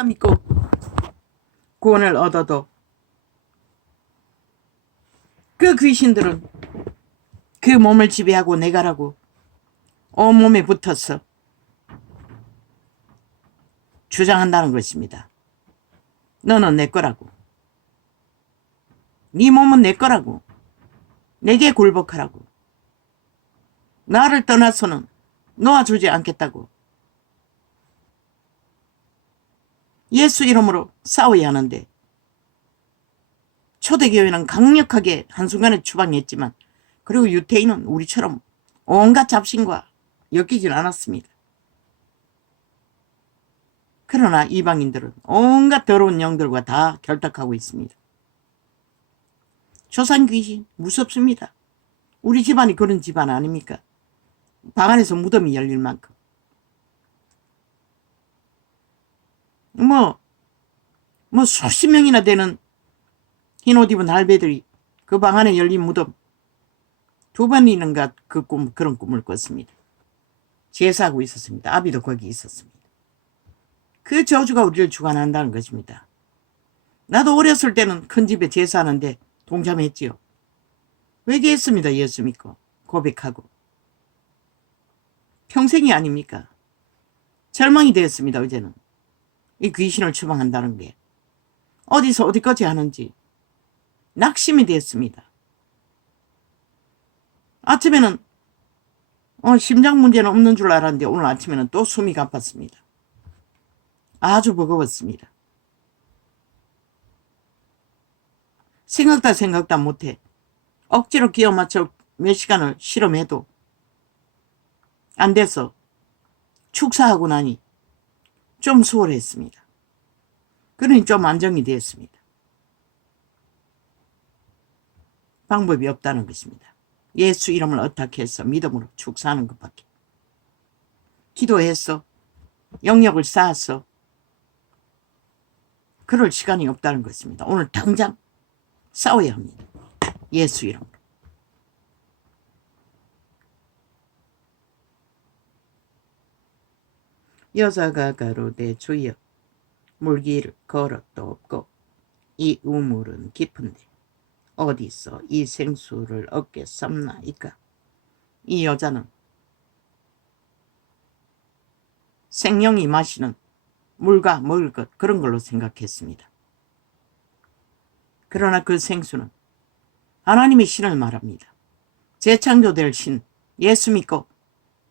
믿고 구원을 얻어도 그 귀신들은 그 몸을 지배하고 내가라고 온몸에 붙어서 주장한다는 것입니다. 너는 내 거라고. 네 몸은 내 거라고. 내게 굴복하라고. 나를 떠나서는 놓아주지 않겠다고. 예수 이름으로 싸워야 하는데 초대교회는 강력하게 한순간에 추방했지만 그리고 유태인은 우리처럼 온갖 잡신과 엮이질 않았습니다. 그러나 이방인들은 온갖 더러운 영들과 다 결탁하고 있습니다. 조상 귀신 무섭습니다. 우리 집안이 그런 집안 아닙니까? 방 안에서 무덤이 열릴 만큼. 수십 명이나 되는 흰옷 입은 할배들이 그 방 안에 열린 무덤 2번이는가 그런 꿈을 꿨습니다. 제사하고 있었습니다. 아비도 거기 있었습니다. 그 저주가 우리를 주관한다는 것입니다. 나도 어렸을 때는 큰 집에 제사하는데 동참했지요. 회개했습니다. 예수 믿고 고백하고. 평생이 아닙니까? 절망이 되었습니다. 이제는 이 귀신을 추방한다는 게 어디서 어디까지 하는지 낙심이 되었습니다. 아침에는 심장 문제는 없는 줄 알았는데 오늘 아침에는 또 숨이 가팠습니다. 아주 버거웠습니다. 생각다 못해 억지로 끼워 맞춰 몇 시간을 실험해도 안 돼서 축사하고 나니 좀 수월했습니다. 그러니 좀 안정이 되었습니다. 방법이 없다는 것입니다. 예수 이름을 어탁해서 믿음으로 축사하는 것밖에. 기도했어. 영역을 쌓았어. 그럴 시간이 없다는 것입니다. 오늘 당장 싸워야 합니다. 예수 이름으로. 여자가 가로되 주여 물길을 걸어도 없고 이 우물은 깊은데 어디서 이 생수를 얻겠습나이까. 이 여자는 생명이 마시는 물과 먹을 것 그런 걸로 생각했습니다. 그러나 그 생수는 하나님의 신을 말합니다. 재창조될 신, 예수 믿고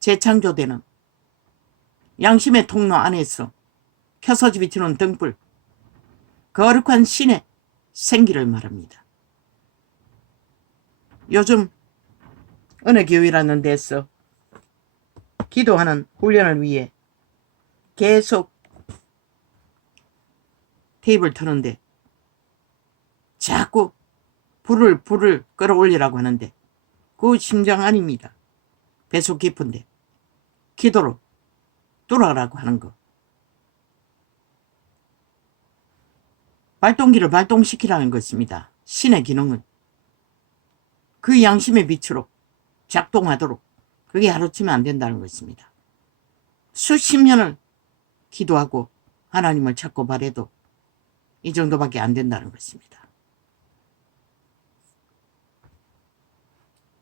재창조되는 양심의 통로 안에서 켜서 비추는 등불, 거룩한 신의 생기를 말합니다. 요즘 어느 교회라는 데서 기도하는 훈련을 위해 계속 테이프를 트는데 자꾸 불을 끌어올리라고 하는데 그 심정 아닙니다. 배속 깊은데 기도로 뚫어라고 하는 거. 발동기를 발동시키라는 것입니다. 신의 기능은 그 양심의 빛으로 작동하도록 그게 하루치면 안 된다는 것입니다. 수십 년을 기도하고 하나님을 찾고 바래도 이 정도밖에 안 된다는 것입니다.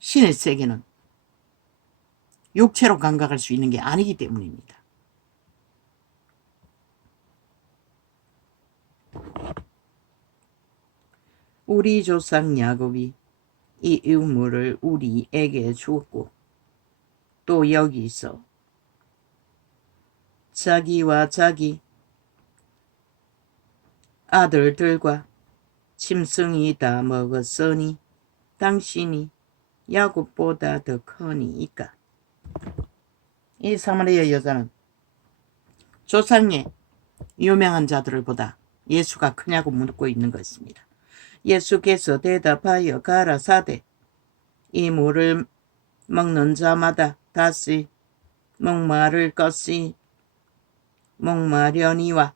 신의 세계는 육체로 감각할 수 있는 게 아니기 때문입니다. 우리 조상 야곱이 이 우물을 우리에게 주었고 또 여기서 자기와 자기 아들들과 짐승이 다 먹었으니 당신이 야곱보다 더 커니이까. 이 사마리아 여자는 조상의 유명한 자들을 보다 예수가 크냐고 묻고 있는 것입니다. 예수께서 대답하여 가라사대 이 물을 먹는 자마다 다시 목마를 것이 목마려니와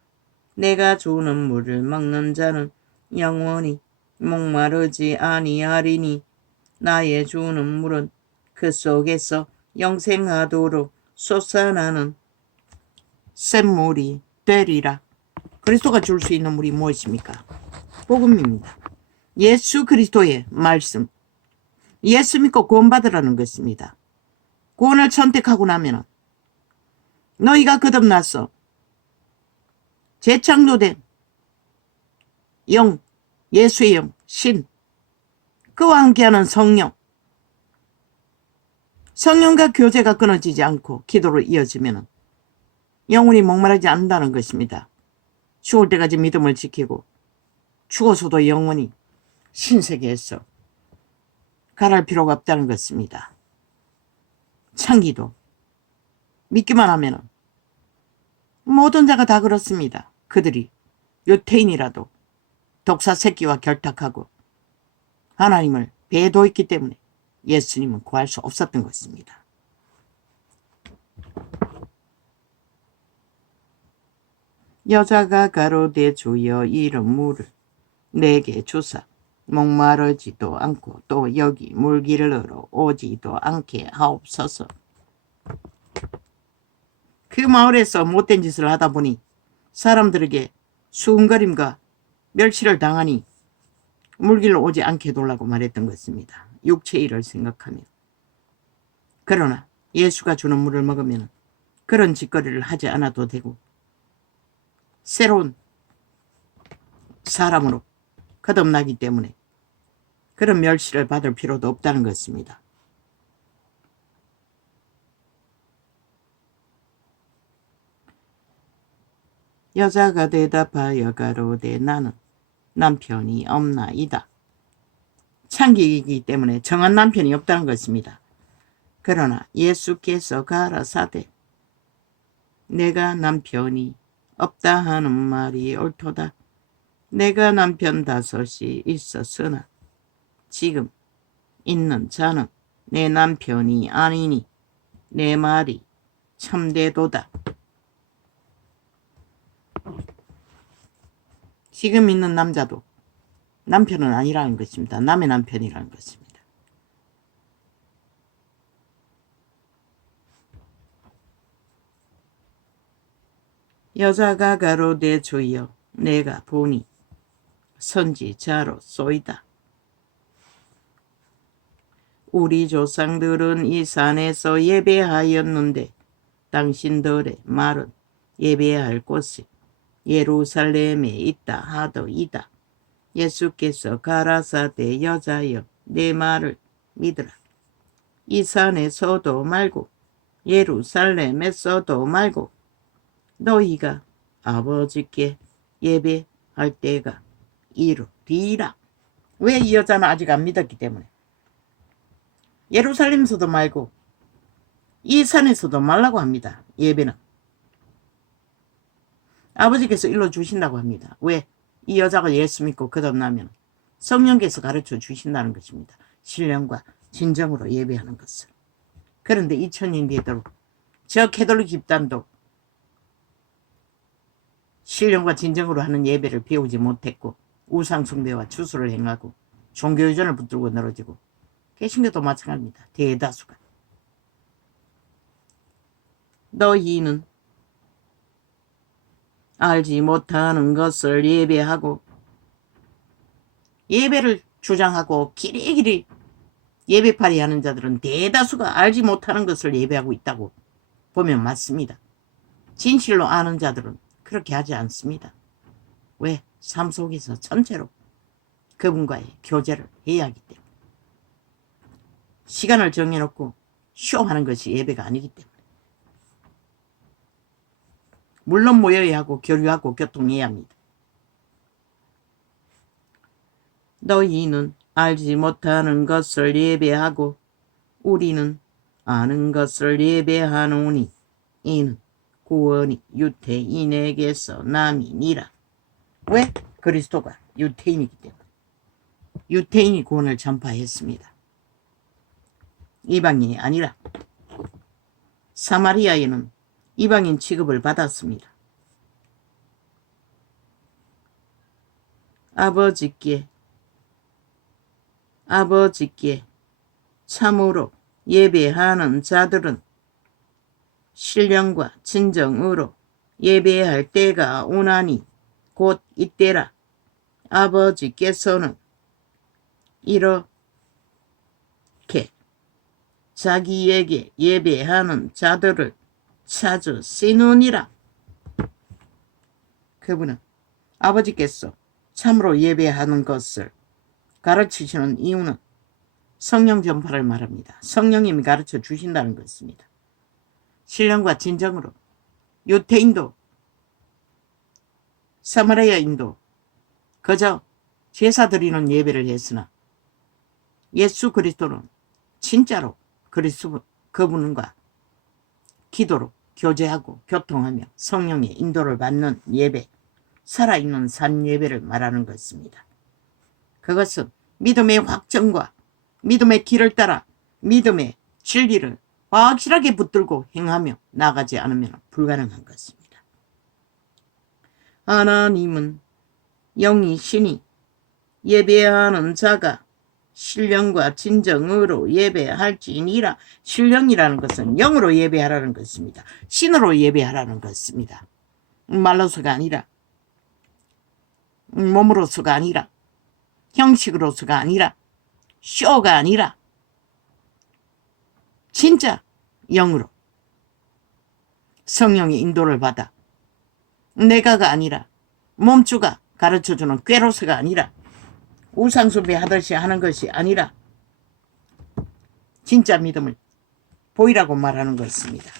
내가 주는 물을 먹는 자는 영원히 목마르지 아니하리니 나의 주는 물은 그 속에서 영생하도록 솟아나는 샘물이 되리라. 그리스도가 줄 수 있는 물이 무엇입니까? 복음입니다. 예수 그리스도의 말씀. 예수 믿고 구원받으라는 것입니다. 구원을 선택하고 나면 너희가 거듭났어. 재창조된 영, 예수의 영, 신, 그와 함께하는 성령. 성령과 교제가 끊어지지 않고 기도로 이어지면 영혼이 목마르지 않는다는 것입니다. 죽을 때까지 믿음을 지키고 죽어서도 영혼이 신세계에서 가랄 필요가 없다는 것입니다. 창기도 믿기만 하면 모든 자가 다 그렇습니다. 그들이 유태인이라도 독사 새끼와 결탁하고 하나님을 배도했기 때문에 예수님은 구할 수 없었던 것입니다. 여자가 가로되 주여 이런 물을 내게 주사 목마르지도 않고 또 여기 물기르러 오지도 않게 하옵소서. 그 마을에서 못된 짓을 하다 보니 사람들에게 수군거림과 멸시를 당하니 물길로 오지 않게 해달라고 말했던 것입니다. 육체의 일을 생각하며. 그러나 예수가 주는 물을 먹으면 그런 짓거리를 하지 않아도 되고 새로운 사람으로 거듭나기 때문에 그런 멸시를 받을 필요도 없다는 것입니다. 여자가 대답하여 가로되 나는 남편이 없나이다. 창기이기 때문에 정한 남편이 없다는 것입니다. 그러나 예수께서 가라사대 내가 남편이 없다 하는 말이 옳도다. 내가 남편 5이 있었으나 지금 있는 자는 내 남편이 아니니 내 말이 참되도다. 지금 있는 남자도 남편은 아니라는 것입니다. 남의 남편이라는 것입니다. 여자가 가로되 주여 내가 보니 선지자로소이다. 우리 조상들은 이 산에서 예배하였는데 당신들의 말은 예배할 곳이 예루살렘에 있다 하더이다. 예수께서 가라사대 여자여 내 말을 믿으라. 이 산에서도 말고 예루살렘에서도 말고 너희가 아버지께 예배할 때가 이르리라. 왜 이 여자는 아직 안 믿었기 때문에. 예루살렘에서도 말고 이 산에서도 말라고 합니다. 예배는. 아버지께서 일러주신다고 합니다. 왜? 이 여자가 예수 믿고 거듭나면 성령께서 가르쳐 주신다는 것입니다. 신령과 진정으로 예배하는 것을. 그런데 2000년 되도록 저 캐톨릭 집단도 신령과 진정으로 하는 예배를 배우지 못했고 우상숭배와 추수를 행하고 종교유전을 붙들고 늘어지고 개신교도 마찬가지입니다. 대다수가. 너희는 알지 못하는 것을 예배하고 예배를 주장하고 기리기리 예배팔이 하는 자들은 대다수가 알지 못하는 것을 예배하고 있다고 보면 맞습니다. 진실로 아는 자들은 그렇게 하지 않습니다. 왜? 삶 속에서 전체로 그분과의 교제를 해야 하기 때문에. 시간을 정해놓고 쇼하는 것이 예배가 아니기 때문에. 물론 모여야 하고 교류하고 교통해야 합니다. 너희는 알지 못하는 것을 예배하고 우리는 아는 것을 예배하노니 이는 구원이 유태인에게서 남이니라. 왜? 그리스도가 유태인이기 때문에. 유태인이 구원을 전파했습니다. 이방인이 아니라. 사마리아에는 이방인 취급을 받았습니다. 아버지께 참으로 예배하는 자들은 신령과 진정으로 예배할 때가 오나니 곧 이때라 아버지께서는 이렇게 자기에게 예배하는 자들을 찾으시느니라. 그분은 아버지께서 참으로 예배하는 것을 가르치시는 이유는 성령 전파를 말합니다. 성령님이 가르쳐 주신다는 것입니다. 신령과 진정으로 유태인도 사마리아인도 그저 제사 드리는 예배를 했으나 예수 그리스도는 진짜로 그분과 기도로 교제하고 교통하며 성령의 인도를 받는 예배, 살아있는 산 예배를 말하는 것입니다. 그것은 믿음의 확정과 믿음의 길을 따라 믿음의 진리를 확실하게 붙들고 행하며 나가지 않으면 불가능한 것입니다. 하나님은 영이시니 예배하는 자가 신령과 진정으로 예배할지니라. 신령이라는 것은 영으로 예배하라는 것입니다. 신으로 예배하라는 것입니다. 말로서가 아니라, 몸으로서가 아니라, 형식으로서가 아니라, 쇼가 아니라 진짜 영으로 성령의 인도를 받아 내가가 아니라 몸주가 가르쳐주는 꾀로서가 아니라 우상숭배 하듯이 하는 것이 아니라 진짜 믿음을 보이라고 말하는 것입니다.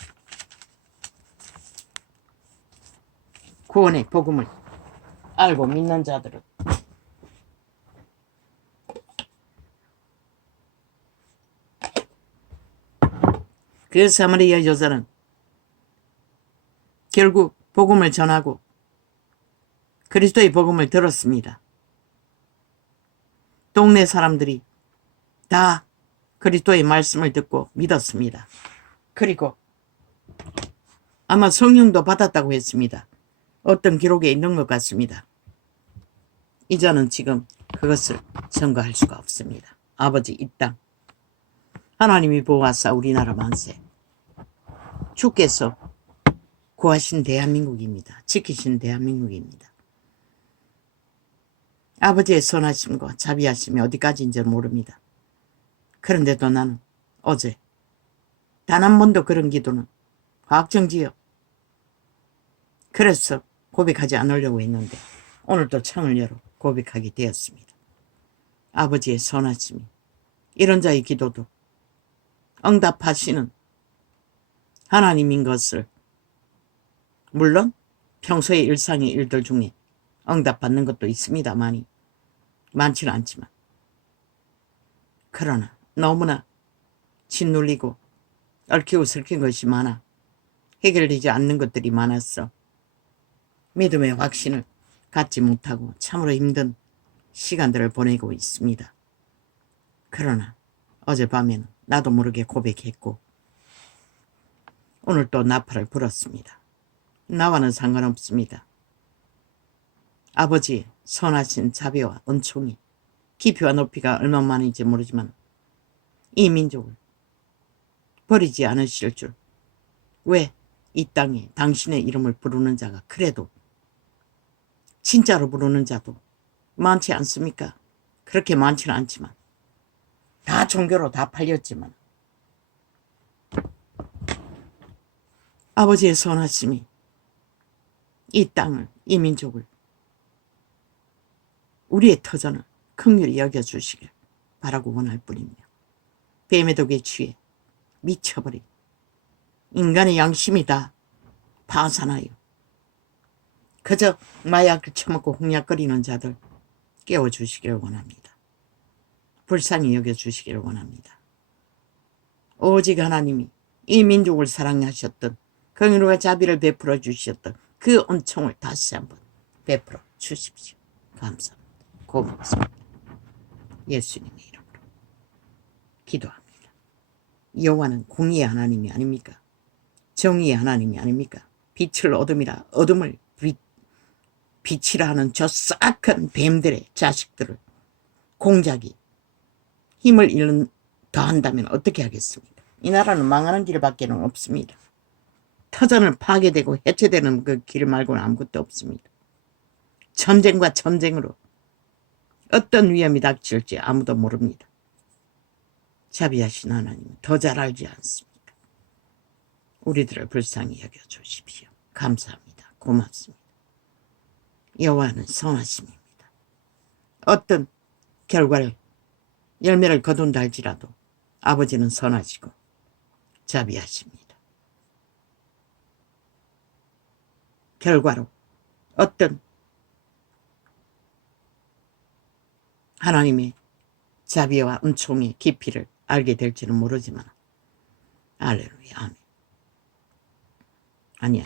구원의 복음을 알고 믿는 자들은 그 사마리아 여자는 결국 복음을 전하고 그리스도의 복음을 들었습니다. 동네 사람들이 다 그리스도의 말씀을 듣고 믿었습니다. 그리고 아마 성령도 받았다고 했습니다. 어떤 기록에 있는 것 같습니다. 이자는 지금 그것을 증거할 수가 없습니다. 아버지 이 땅 하나님이 보호하사 우리나라 만세 주께서 구하신 대한민국입니다. 지키신 대한민국입니다. 아버지의 선하심과 자비하심이 어디까지인지 모릅니다. 그런데도 나는 어제 단 한 번도 그런 기도는 확정지어 그래서 고백하지 않으려고 했는데 오늘도 창을 열어 고백하게 되었습니다. 아버지의 선하심이 이런 자의 기도도 응답하시는 하나님인 것을 물론 평소의 일상의 일들 중에 응답받는 것도 있습니다만이 많지는 않지만 그러나 너무나 짓눌리고 얽히고 설킨 것이 많아 해결되지 않는 것들이 많았어 믿음의 확신을 갖지 못하고 참으로 힘든 시간들을 보내고 있습니다. 그러나 어젯밤에는 나도 모르게 고백했고 오늘 또 나팔을 불었습니다. 나와는 상관없습니다. 아버지의 선하신 자비와 은총이 깊이와 높이가 얼마만인지 모르지만 이 민족을 버리지 않으실 줄. 왜 이 땅에 당신의 이름을 부르는 자가 그래도 진짜로 부르는 자도 많지 않습니까? 그렇게 많지는 않지만 다 종교로 다 팔렸지만 아버지의 선하심이 이 땅을 이 민족을 우리의 터전을 긍휼히 여겨주시길 바라고 원할 뿐이며 뱀의 독에 취해 미쳐버린 인간의 양심이 다 파산하여 그저 마약을 처먹고 홍약거리는 자들 깨워주시기를 원합니다. 불쌍히 여겨주시기를 원합니다. 오직 하나님이 이 민족을 사랑하셨던 긍휼과 자비를 베풀어 주셨던 그 은총을 다시 한번 베풀어 주십시오. 감사합니다. 고맙습니다. 예수님의 이름으로 기도합니다. 여호와는 공의의 하나님이 아닙니까? 정의의 하나님이 아닙니까? 빛을 어둠이라 어둠을 빛이라 하는 저 싹한 뱀들의 자식들을 공작이 힘을 잃는 더한다면 어떻게 하겠습니까? 이 나라는 망하는 길밖에 없습니다. 터전을 파괴되고 해체되는 그 길 말고는 아무것도 없습니다. 전쟁과 전쟁으로 어떤 위험이 닥칠지 아무도 모릅니다. 자비하신 하나님 더 잘 알지 않습니까? 우리들을 불쌍히 여겨주십시오. 감사합니다. 고맙습니다. 여호와는 선하심입니다. 어떤 결과를 열매를 거둔다 할지라도 아버지는 선하시고 자비하십니다. 결과로 어떤 하나님의 자비와 은총의 깊이를 알게 될지는 모르지만 할렐루야 아멘. 아니야.